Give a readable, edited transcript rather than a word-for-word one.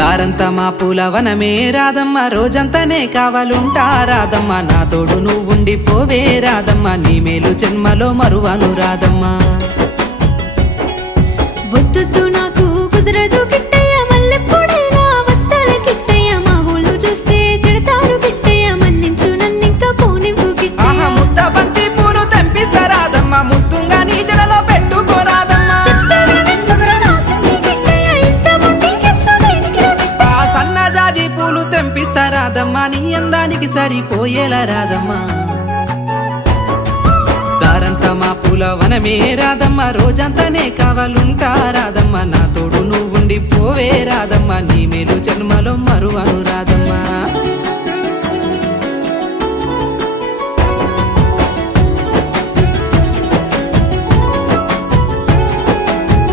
దారంతా మా పూలవనమే రాధమ్మ, రోజంతానే కావాలుంటా రాధమ్మ, నా తోడు నువ్వుండి పోవే రాధమ్మ, నీ మేలు జన్మలో మరువను రాధమ్మ. వద్దు నాకు కుదరదు కిట్టయ్య, మల్లెప్పుడైనా వస్తాల కిట్టయ్య, మా ఊళ్ళు చూస్తే తిడతారు కిట్టయ్య, మన్నించు నన్నింకా పోనివ్వు కిట్టయ్య. ముద్ద బంతి పూలు తెంపిస్తా రాధమ్మ, ముద్దుగా నీ జడలో పెట్టుకోరాదమ్మ. సన్నజాజి పూలు తెంపిస్తా రాధమ్మ, నీ అందానికి సరిపోయేలా రాధమ్మ. దారంతా మా పూలవనమే రాధమ్మ, రోజంతానే కావాలుంటా రాధమ్మ, నా తోడు నువ్వుండి పోవే రాధమ్మ, నీ మేలు జన్మలో మరువను రాధమ్మ.